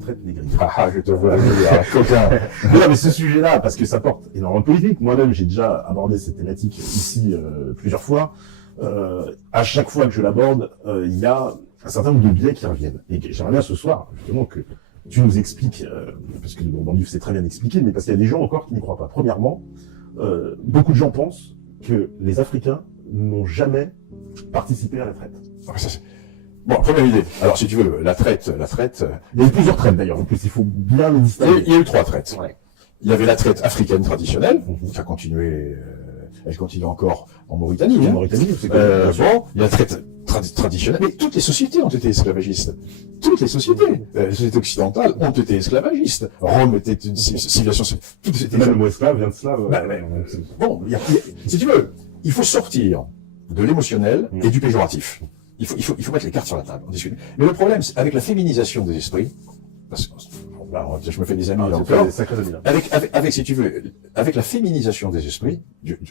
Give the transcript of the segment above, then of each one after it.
traite négrière. Ah, je te vois venir, coquin. Non, mais ce sujet-là, parce que ça porte énormément de politique. Moi-même, j'ai déjà abordé cette thématique ici plusieurs fois. À chaque fois que je l'aborde, il y a un certain nombre de biais qui reviennent. Et j'aimerais bien ce soir, justement, que tu nous expliques, parce que dans le livre c'est très bien expliqué, mais parce qu'il y a des gens encore qui n'y croient pas. Premièrement, beaucoup de gens pensent que les Africains n'ont jamais participé à la traite. Bon, première idée. Alors, si tu veux, la traite... Il y a eu plusieurs traites d'ailleurs, en plus il faut bien les distinguer. Il y a eu 3 traites. Ouais. Il y avait la traite africaine traditionnelle, qui a continué, elle continue encore en Mauritanie. En Mauritanie, c'est bon, il y a la traite traditionnelle, mais toutes les sociétés ont été esclavagistes. Toutes les sociétés. Les sociétés occidentales ont été esclavagistes. Rome était une civilisation... Tout était même le mot esclave vient de slave. Bon, si tu veux, il faut sortir de l'émotionnel et du péjoratif. Il faut mettre les cartes sur la table, on discute. Mais le problème, c'est avec la féminisation des esprits, parce que là, je me fais des amis là encore, avec, si tu veux, avec la féminisation des esprits,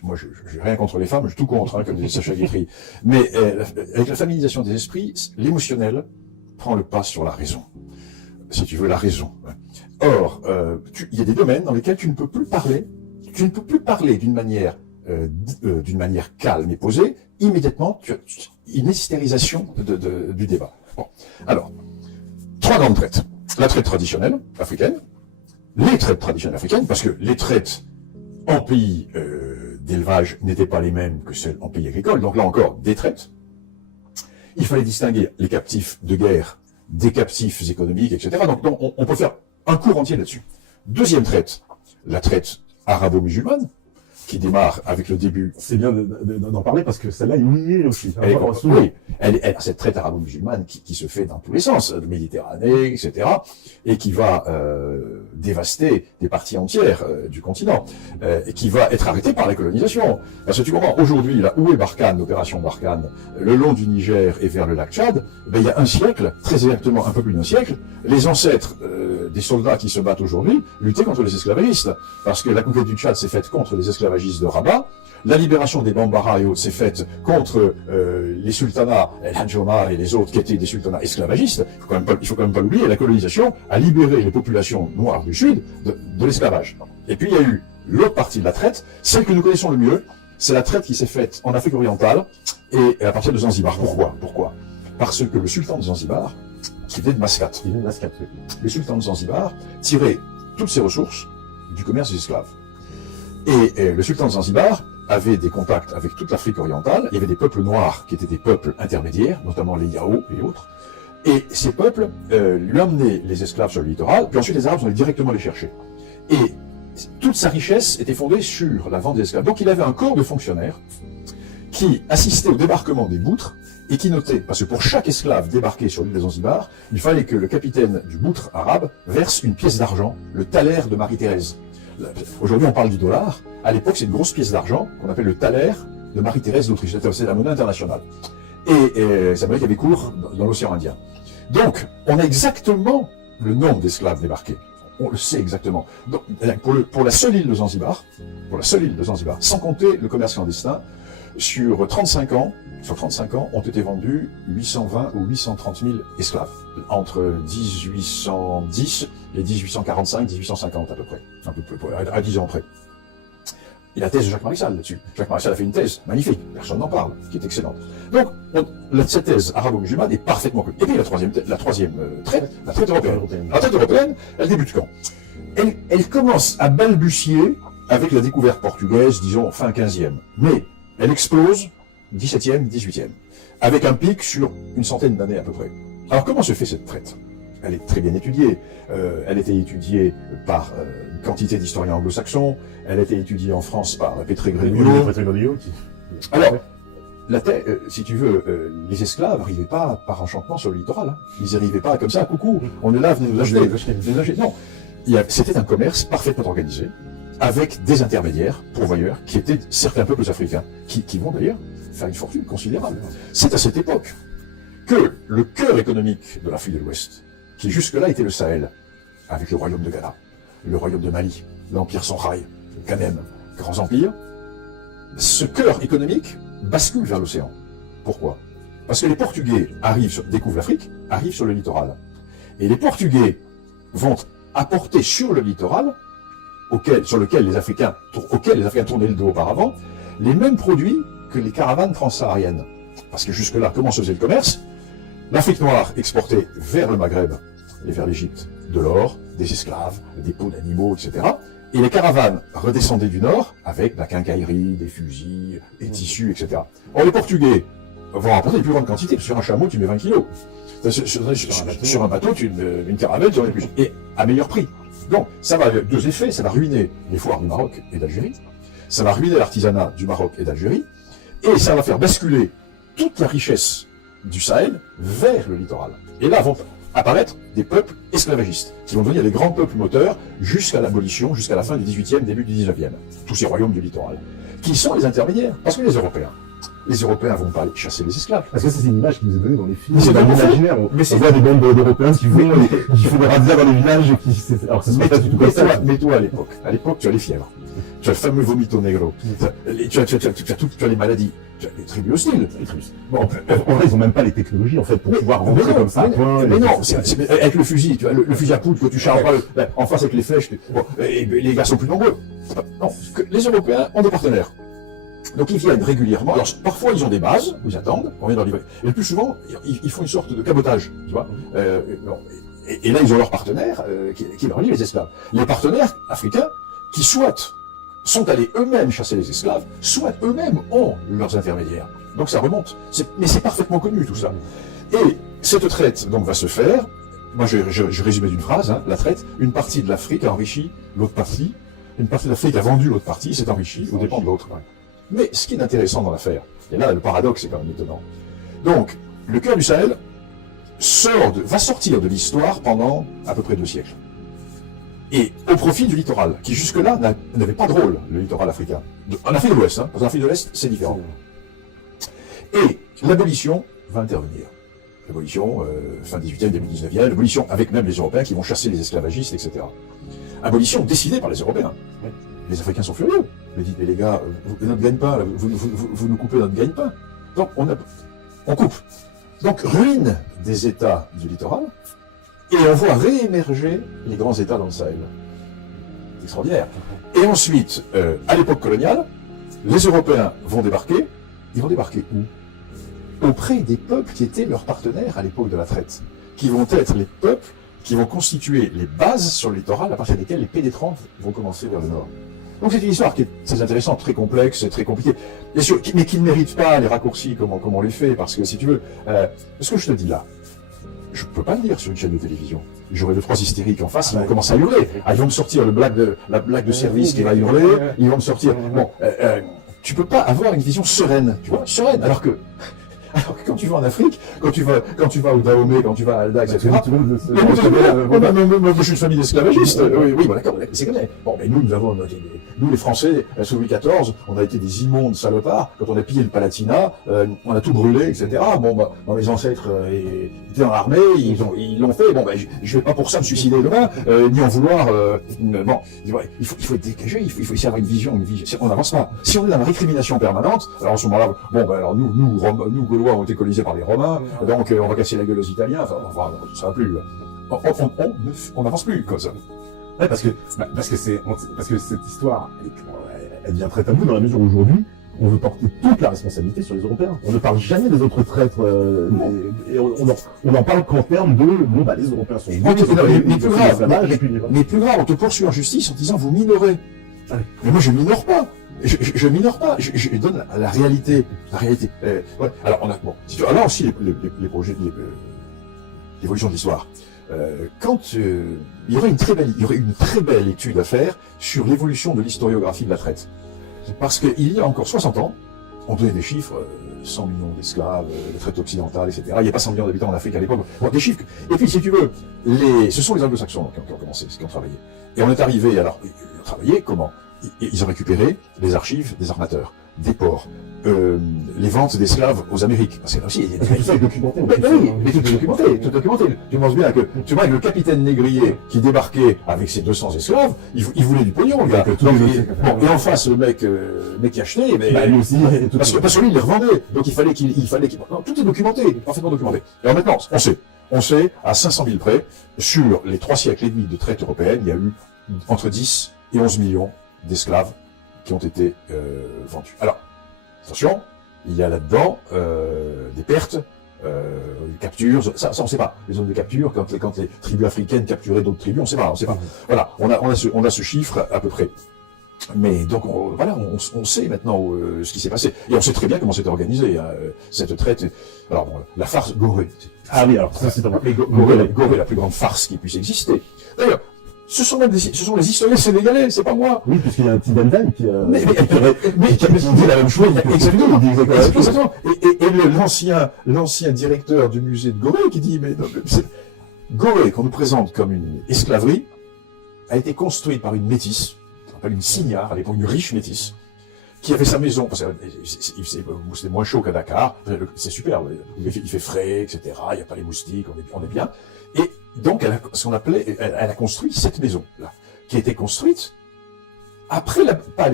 moi, je n'ai rien contre les femmes, je suis tout contre, comme disait Sacha Guitry, mais avec la féminisation des esprits, l'émotionnel prend le pas sur la raison. Si tu veux, la raison. Or, il y a des domaines dans lesquels tu ne peux plus parler d'une manière calme et posée, immédiatement, tu as une hystérisation du débat. Bon. Alors, 3 grandes traites. La traite traditionnelle africaine, les traites traditionnelles africaines, parce que les traites en pays d'élevage n'étaient pas les mêmes que celles en pays agricole, donc là encore, des traites. Il fallait distinguer les captifs de guerre des captifs économiques, etc. Donc on peut faire un cours entier là-dessus. Deuxième traite, la traite arabo-musulmane, qui démarre avec le début. C'est bien d'en parler parce que celle-là est niée aussi. Oui, cette traite arabo-musulmane qui se fait dans tous les sens, Méditerranée, etc., et qui va dévaster des parties entières du continent, et qui va être arrêtée par la colonisation. Parce que tu comprends, aujourd'hui, là où est Barkhane, l'opération Barkhane, le long du Niger et vers le lac Tchad, il y a un siècle, très exactement un peu plus d'un siècle, les ancêtres des soldats qui se battent aujourd'hui luttaient contre les esclavagistes. Parce que la conquête du Tchad s'est faite contre les esclavagistes de Rabat, la libération des Bambara et autres s'est faite contre les sultanats, El Hadj Omar et les autres qui étaient des sultanats esclavagistes. Il faut quand même pas l'oublier, la colonisation a libéré les populations noires du Sud de l'esclavage. Et puis il y a eu l'autre partie de la traite, celle que nous connaissons le mieux, c'est la traite qui s'est faite en Afrique orientale et à partir de Zanzibar. Pourquoi? Parce que le sultan de Zanzibar, qui venait de Mascate, le sultan de Zanzibar tirait toutes ses ressources du commerce des esclaves. Et le sultan de Zanzibar avait des contacts avec toute l'Afrique orientale. Il y avait des peuples noirs qui étaient des peuples intermédiaires, notamment les Yao et autres. Et ces peuples lui amenaient les esclaves sur le littoral, puis ensuite les Arabes sont allés directement les chercher. Et toute sa richesse était fondée sur la vente des esclaves. Donc il avait un corps de fonctionnaires qui assistait au débarquement des boutres et qui notait, parce que pour chaque esclave débarqué sur l'île de Zanzibar, il fallait que le capitaine du boutre arabe verse une pièce d'argent, le thaler de Marie-Thérèse. Aujourd'hui, on parle du dollar. À l'époque, c'est une grosse pièce d'argent qu'on appelle le thaler de Marie-Thérèse d'Autriche. C'est la monnaie internationale. Et ça veut dire qu'il y avait cours dans l'océan Indien. Donc, on a exactement le nombre d'esclaves débarqués. On le sait exactement. Donc, pour la seule île de Zanzibar, sans compter le commerce clandestin, sur 35 ans, ont été vendus 820 ou 830 000 esclaves, entre 1810 et 1845, 1850 à peu près, à 10 ans près. Et la thèse de Jacques Marissal là-dessus. Jacques Marissal a fait une thèse magnifique, personne n'en parle, qui est excellente. Donc, cette thèse arabo-musulmane est parfaitement connue. Et puis la troisième traite, la traite européenne. La traite européenne, elle débute quand? Elle commence à balbutier avec la découverte portugaise, disons, fin 15e. Mais elle explose 17e, 18e, avec un pic sur une centaine d'années à peu près. Alors comment se fait cette traite? Elle est très bien étudiée. Elle a été étudiée par une quantité d'historiens anglo-saxons. Elle a été étudiée en France par Petré-Grénion. Alors, si tu veux, les esclaves n'arrivaient pas par enchantement sur le littoral. Hein. Ils n'arrivaient pas comme ça, coucou, on est là, venez nous acheter. Non, c'était un commerce parfaitement organisé, avec des intermédiaires, pourvoyeurs, qui étaient certains peuples africains, qui vont d'ailleurs faire une fortune considérable. C'est à cette époque que le cœur économique de l'Afrique de l'Ouest, qui jusque-là était le Sahel, avec le royaume de Ghana, le royaume de Mali, l'empire Songhai, le Kanem, grands empires, ce cœur économique bascule vers l'océan. Pourquoi? Parce que les Portugais découvrent l'Afrique, arrivent sur le littoral. Et les Portugais vont apporter sur le littoral, auquel les Africains tournaient le dos auparavant, les mêmes produits que les caravanes transsahariennes. Parce que jusque-là, comment se faisait le commerce? L'Afrique noire exportait vers le Maghreb et vers l'Égypte de l'or, des esclaves, des peaux d'animaux, etc. Et les caravanes redescendaient du nord avec de la quincaillerie, des fusils, des tissus, etc. Or, les Portugais vont apporter une plus grande quantité. Sur un chameau, tu mets 20 kilos. Sur un bateau, une caravelle, tu en mets plus. Et à meilleur prix. Donc, ça va avoir deux effets. Ça va ruiner les foires du Maroc et d'Algérie. Ça va ruiner l'artisanat du Maroc et d'Algérie. Et ça va faire basculer toute la richesse du Sahel vers le littoral. Et là vont apparaître des peuples esclavagistes, qui vont devenir les grands peuples moteurs jusqu'à l'abolition, jusqu'à la fin du 18e, début du 19e. Tous ces royaumes du littoral. Qui sont les intermédiaires? Parce que les Européens vont pas aller chasser les esclaves. Parce que ça, c'est une image qui nous est donnée dans les films. C'est dans dans l'imaginaire. mais On voit des bandes d'Européens qui vont, qui font des razzias dans les villages, alors que ça se passe pas du tout comme ça. Mais toi, à l'époque, tu as les fièvres. Tu as le fameux vomito negro. Tu as les maladies. Tu as les tribus hostiles. Bon, en vrai, ils ont même pas les technologies, en fait, pour pouvoir rentrer comme ça à point. Mais non, avec le fusil, tu vois, le fusil à poudre que tu charges pas, en face avec les flèches, et les gars sont plus nombreux. Non, les Européens ont des partenaires. Donc ils viennent régulièrement. Alors parfois ils ont des bases où ils attendent, on vient dans livrer. Et le plus souvent, ils font une sorte de cabotage, tu vois. Et là ils ont leurs partenaires qui leur livrent les esclaves. Les partenaires africains qui soit sont allés eux-mêmes chasser les esclaves, soit eux-mêmes ont leurs intermédiaires. Donc ça remonte. Mais c'est parfaitement connu tout ça. Et cette traite donc va se faire. Moi je résumais d'une phrase, hein, la traite. Une partie de l'Afrique a enrichi l'autre partie. Une partie de l'Afrique a vendu l'autre partie, s'est enrichie au dépens de l'autre. Mais ce qui est intéressant dans l'affaire, et là le paradoxe est quand même étonnant. Donc, le cœur du Sahel va sortir de l'histoire pendant à peu près 2 siècles. Et au profit du littoral, qui jusque-là n'avait pas de rôle, le littoral africain. En Afrique de l'Ouest, hein, parce qu'en Afrique de l'Est, c'est différent. Et l'abolition va intervenir. L'abolition, fin 18e, début 19e, l'abolition avec même les Européens qui vont chasser les esclavagistes, etc. Abolition décidée par les Européens. Les Africains sont furieux. Ils disent, mais les gars, notre gagne-pain, vous nous coupez notre gagne-pain. Donc, on coupe. Donc, ruine des États du littoral, et on voit réémerger les grands États dans le Sahel. C'est extraordinaire. Et ensuite, à l'époque coloniale, les Européens vont débarquer. Ils vont débarquer où? Auprès des peuples qui étaient leurs partenaires à l'époque de la traite. Qui vont être les peuples qui vont constituer les bases sur le littoral à partir desquelles les pénétrants vont commencer vers le nord. Donc c'est une histoire qui est très intéressante, très complexe, très compliquée, bien sûr, mais qui ne mérite pas les raccourcis comme on les fait, parce que si tu veux, ce que je te dis là, je peux pas le dire sur une chaîne de télévision. J'aurai 2-3 hystériques en face, ils vont commencer à hurler. Ah, ils vont me sortir la blague de service qui va hurler, ils vont me sortir. Bon, tu peux pas avoir une vision sereine, tu vois, sereine, alors que quand tu vas en Afrique, quand tu vas au Dahomey, quand tu vas à Alda, etc. Moi, je suis une famille d'esclavagistes. Oui, bon, d'accord, c'est comme ça. Bon, mais nous, les Français, sous Louis XIV, on a été des immondes salopards. Quand on a pillé le Palatinat, on a tout brûlé, etc. Bon, bah, mes ancêtres étaient dans l'armée, ils l'ont fait. Bon, bah, je vais pas pour ça me suicider demain, ni en vouloir. Bon, il faut être dégagé, il faut essayer d'avoir une vision. On n'avance pas. Si on est dans la récrimination permanente, alors en ce moment-là, bon, bah, alors nous, Gaulois ont été colonisés par les Romains, donc on va casser la gueule aux Italiens, enfin, ça va plus. On n'avance plus comme ça. Ouais, parce que cette histoire, elle devient très taboue dans la mesure où aujourd'hui, on veut porter toute la responsabilité sur les Européens. On ne parle jamais des autres traîtres, et on en parle qu'en termes de, bon, bah, les Européens sont mais plus grave, on te poursuit en justice en disant, vous minorez. Ouais. Mais moi, je minore pas. Je minore pas, je donne la réalité. Ouais. Alors, là aussi, les projets, l'évolution de l'histoire. Quand il y aurait une très belle étude à faire sur l'évolution de l'historiographie de la traite. Parce qu'il y a encore 60 ans, on donnait des chiffres, 100 millions d'esclaves, les traites occidentales, etc. Il n'y a pas 100 millions d'habitants en Afrique à l'époque. Bon, des chiffres. Et puis, si tu veux, ce sont les anglo-saxons qui ont commencé, qui ont travaillé. Et on est arrivé, alors, ils ont travaillé comment? Ils ont récupéré les archives des armateurs, des ports, les ventes d'esclaves aux Amériques. Parce que là aussi, il y a tout ça est documenté. Mais tout est documenté. Tu penses bien que, tu vois, le capitaine négrier qui débarquait avec ses 200 esclaves, il voulait du pognon, le gars. Et en face, le mec qui achetait, mais, bah, lui aussi, parce que lui, il les revendait. Donc il fallait qu'il, non, tout est documenté, parfaitement documenté. Alors maintenant, on sait. On sait, à 500 000 près, sur les 3 siècles et demi de traite européenne, il y a eu entre 10 et 11 millions d'esclaves qui ont été vendus. Alors, attention, il y a là-dedans des pertes, captures, ça on sait pas. Les zones de capture, quand les tribus africaines capturaient d'autres tribus, on sait pas. Voilà, on a ce chiffre à peu près. Mais donc on sait maintenant ce qui s'est passé. Et on sait très bien comment c'était organisé, cette traite. Alors bon, la farce Gorée. Ah oui, alors ça c'est pas Gorée, la plus grande farce qui puisse exister. D'ailleurs, ce sont les historiens sénégalais, c'est pas moi. Oui, puisqu'il y a un petit Dandai qui dit la même chose. Exactement. Et l'ancien directeur du musée de Gorée qui dit, mais non, Gorée, qu'on nous présente comme une esclaverie, a été construite par une métisse, on appelle une signare, à l'époque une riche métisse, qui avait sa maison, parce que c'était moins chaud qu'à Dakar, c'est super, il fait frais, etc., il n'y a pas les moustiques, on est bien. Et donc, elle a construit cette maison-là, qui a été construite après pas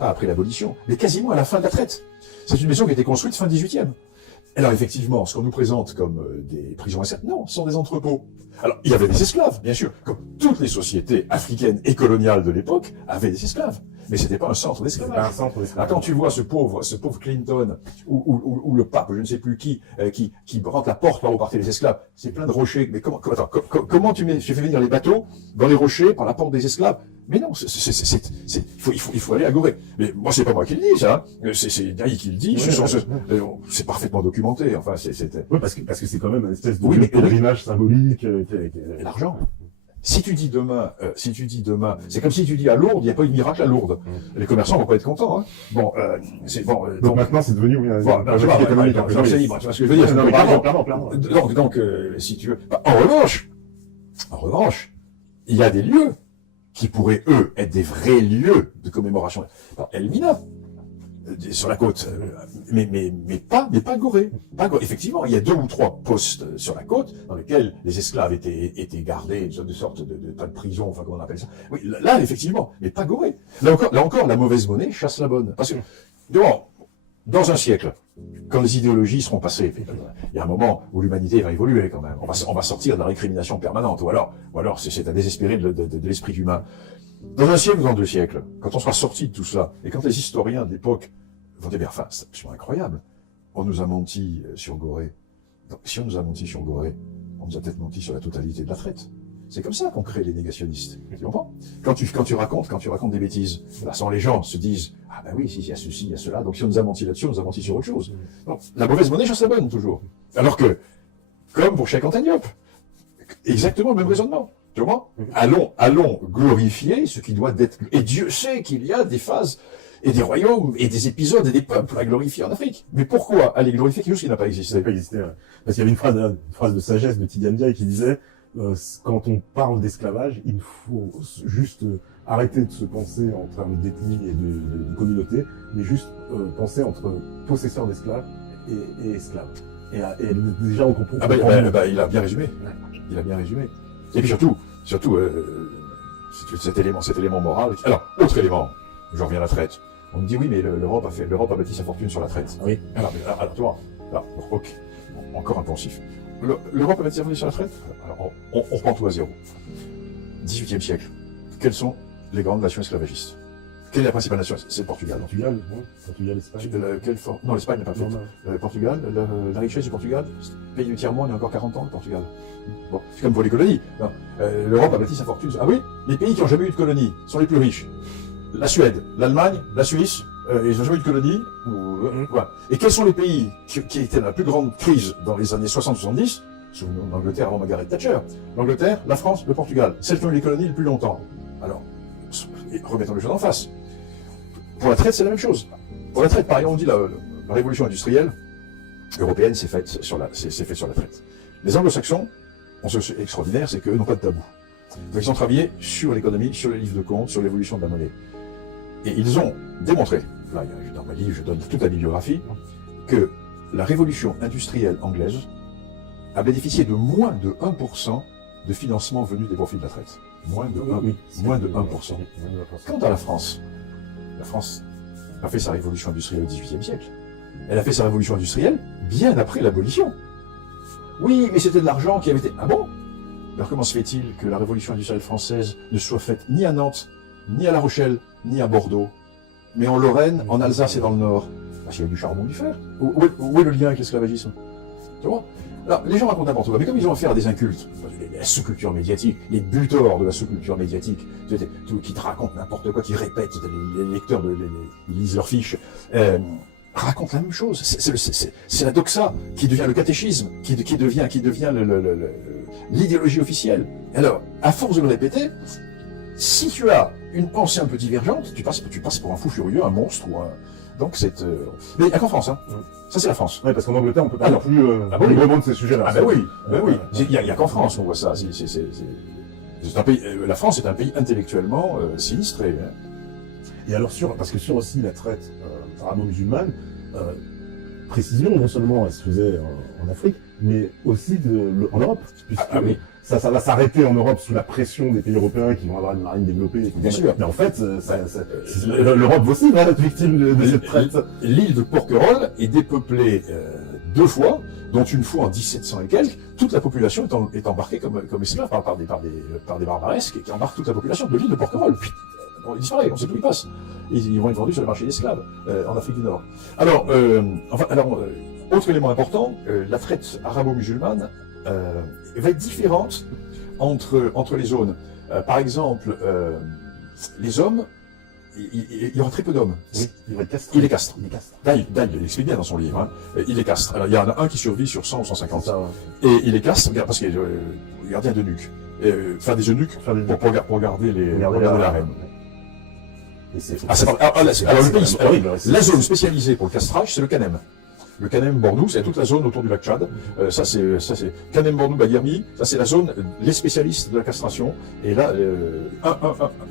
après l'abolition, mais quasiment à la fin de la traite. C'est une maison qui a été construite fin 18e. Alors effectivement, ce qu'on nous présente comme des prisons esclaves, non, ce sont des entrepôts. Alors, il y avait des esclaves, bien sûr, comme toutes les sociétés africaines et coloniales de l'époque avaient des esclaves. Mais c'était pas un centre d'esclavage. Quand tu vois ce pauvre Clinton, ou le pape, je ne sais plus qui rentre la porte par où partaient les esclaves, c'est plein de rochers. Mais comment tu fais venir les bateaux dans les rochers par la porte des esclaves? Mais non, il faut aller à Gorée. Mais moi, c'est pas moi qui le dis, ça. C'est Daï qui le dit. C'est parfaitement documenté. Enfin, c'était. Oui, parce que c'est quand même une espèce de pèlerinage symbolique. L'argent. Si tu dis demain, c'est comme si tu dis à Lourdes, il n'y a pas eu de miracle à Lourdes. Les commerçants vont pas être contents. Hein. Bon, c'est bon. Donc maintenant, c'est devenu une économique. Tu vois ce que je veux dire. Clairement. Donc, si tu veux. En revanche, il y a des lieux qui pourraient, eux, être des vrais lieux de commémoration. Elmina, sur la côte, mais pas Gorée. Effectivement, il y a 2 ou 3 postes sur la côte dans lesquels les esclaves étaient gardés, une sorte de pas de prison, enfin comment on appelle ça. Oui, là, effectivement, mais pas Gorée. Là encore, la mauvaise monnaie chasse la bonne. Parce que, dans un siècle, quand les idéologies seront passées, il y a un moment où l'humanité va évoluer quand même. On va sortir de la récrimination permanente, ou alors c'est à désespérer de l'esprit humain. Dans un siècle ou dans 2 siècles, quand on sera sorti de tout cela, et quand les historiens d'époque vont dire, enfin, c'est absolument incroyable, on nous a menti sur Gorée. Donc, si on nous a menti sur Gorée, on nous a peut-être menti sur la totalité de la traite. C'est comme ça qu'on crée les négationnistes. Tu comprends? Quand tu racontes des bêtises, les gens se disent, ah ben oui, il y a ceci, il y a cela, donc si on nous a menti là-dessus, on nous a menti sur autre chose. Donc, la mauvaise monnaie chasse la bonne, toujours. Alors que, comme pour Cheikh Anta Diop, exactement le même raisonnement. Tu vois? Allons glorifier ce qui doit être. Et Dieu sait qu'il y a des phases et des royaumes et des épisodes et des peuples à glorifier en Afrique. Mais pourquoi aller glorifier quelque chose qui n'a pas existé? Ouais. Parce qu'il y avait une phrase de sagesse de Tidiane Ndiaye qui disait quand on parle d'esclavage, il faut juste arrêter de se penser en termes d'ethnie et de communauté, mais juste penser entre possesseurs d'esclaves et esclaves. Et déjà on comprend. Il a bien résumé. Il a bien résumé. Et puis surtout, cet élément moral. Alors, autre élément, je reviens à la traite. On me dit oui, mais l'Europe a bâti sa fortune sur la traite. Oui. Alors toi, là, ok, encore un poncif. L'Europe a bâti sa fortune sur la traite. Alors, on reprend tout à zéro. 18e siècle. Quelles sont les grandes nations esclavagistes? Quelle est la principale nation? C'est le Portugal. Portugal, Espagne. Non, l'Espagne n'a pas fait. Portugal, la richesse du Portugal, pays du tiers-monde, il y a encore 40 ans, le Portugal. Bon, c'est comme pour les colonies. L'Europe a bâti sa fortune. Ah oui, les pays qui n'ont jamais eu de colonie sont les plus riches. La Suède, l'Allemagne, la Suisse, ils n'ont jamais eu de colonie. Voilà. Et quels sont les pays qui étaient dans la plus grande crise dans les années 60-70? Souvenons l'Angleterre avant Margaret Thatcher. L'Angleterre, la France, le Portugal. Celles qui ont eu les colonies le plus longtemps. Alors, remettons les choses en face. Pour la traite, c'est la même chose. Pour la traite, par exemple, on dit la révolution industrielle européenne s'est faite sur la traite. Les anglo-saxons, ce qui est extraordinaire, c'est qu'eux n'ont pas de tabou. Donc, ils ont travaillé sur l'économie, sur les livres de comptes, sur l'évolution de la monnaie. Et ils ont démontré, là, dans ma livre, je donne toute la bibliographie, que la révolution industrielle anglaise a bénéficié de moins de 1% de financement venu des profits de la traite. Moins de 1%. Quant à la France a fait sa révolution industrielle au XVIIIe siècle. Elle a fait sa révolution industrielle bien après l'abolition. Oui, mais c'était de l'argent qui avait été... Ah bon? Alors comment se fait-il que la révolution industrielle française ne soit faite ni à Nantes, ni à La Rochelle, ni à Bordeaux, mais en Lorraine, en Alsace et dans le Nord? Parce qu'il y a du charbon, du fer. Où est le lien avec l'esclavagisme? Tu vois? Alors, les gens racontent n'importe quoi, mais comme ils ont affaire à des incultes, la sous-culture médiatique, les buteurs de la sous-culture médiatique, qui te racontent n'importe quoi, qui répètent, les lecteurs, ils lisent leurs fiches, racontent la même chose. C'est la doxa qui devient le catéchisme, qui devient l'idéologie officielle. Alors, à force de le répéter, si tu as une pensée un peu divergente, tu passes pour un fou furieux, un monstre ou un... Donc c'est... Mais il n'y a qu'en France, hein. Ça c'est la France. Ouais, parce qu'en Angleterre, on peut pas non plus oui. librement de ces sujets-là. Ah ben oui, il y a qu'en France qu'on voit ça. C'est un pays, la France est un pays intellectuellement sinistré. Hein. Et alors parce que sur aussi la traite arabo-musulmane, précision, non seulement elle se faisait en Afrique, mais aussi en Europe, puisque oui. ça va s'arrêter en Europe sous la pression des pays européens qui vont avoir une marine développée. Bien sûr. Mais en fait, l'Europe aussi va être victime de cette traite. L'île de Porquerolles est dépeuplée 2 fois, dont une fois en 1700 et quelques. Toute la population est embarquée comme esclave par des barbaresques qui embarquent toute la population de l'île de Porquerolles. Puis, ils disparaissent, on sait où ils passent. Ils vont être vendus sur le marché d'esclaves en Afrique du Nord. Alors, autre élément important, la traite arabo-musulmane va être différente entre les zones. Par exemple, les hommes, il y aura très peu d'hommes. Oui, il les castre. Daï l'explique bien dans son livre. Hein. Il les castre. Alors, il y en a un qui survit sur 100 ou 150. Ça, ouais. Et il les castre parce qu'il est gardien de nuque. Faire des eunuques pour garder la reine. La zone spécialisée pour le castrage, c'est le Canem. Le Canem Bornou, c'est toute la zone autour du lac Tchad. Ça c'est Canem Bornou Baguermi. Ça c'est la zone, les spécialistes de la castration. Et là,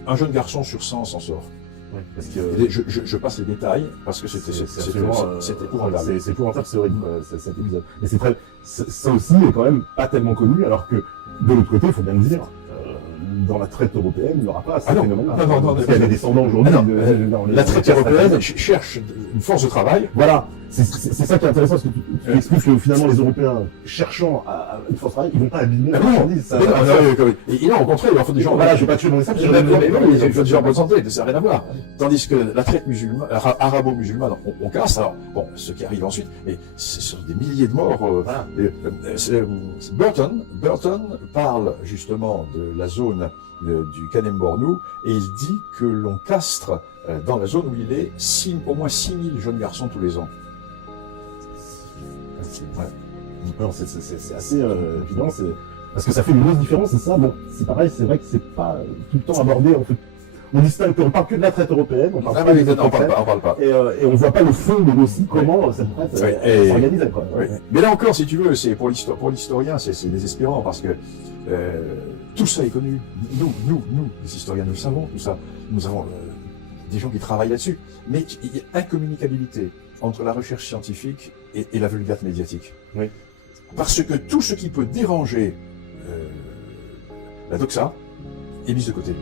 un jeune garçon sur 100 s'en sort. Ouais, parce que je passe les détails parce que c'était épouvantable. C'est épouvantable, c'est horrible cet épisode. Mais ça aussi est quand même pas tellement connu, alors que de l'autre côté, il faut bien le dire. Dans la traite européenne, il n'y aura pas ce phénomène-là. Non, parce qu'il y a des descendants aujourd'hui. La traite européenne cherche une force de travail. Voilà, c'est ça qui est intéressant, parce que tu expliques que finalement les Européens cherchant à une force de travail, ils vont pas abîmer la marchandise. Et non, au contraire, il en faut des gens. Voilà, je vais pas tuer mon exemple. Il faut des gens en bonne santé, ça n'a rien à voir. Tandis que la traite arabo-musulmane, on casse. Alors, bon, ce qui arrive ensuite, mais ce sont des milliers de morts. Burton parle justement de la zone du Canem Bornou, et il dit que l'on castre dans la zone où il est au moins 6000 jeunes garçons tous les ans. C'est assez évident, parce que ça fait une grosse différence, et ça, bon, c'est pareil, c'est vrai que c'est pas tout le temps abordé, on distingue, on parle que de la traite européenne, on parle pas. Et on voit pas le fond de aussi comment cette traite s'organise, quoi. Oui. Mais là encore, si tu veux, c'est pour l'historien, c'est désespérant, parce que tout ça est connu. Nous, les historiens, nous le savons, tout ça. Nous avons des gens qui travaillent là-dessus. Mais il y a incommunicabilité entre la recherche scientifique et la vulgate médiatique. Oui. Parce que tout ce qui peut déranger la doxa est mis de côté.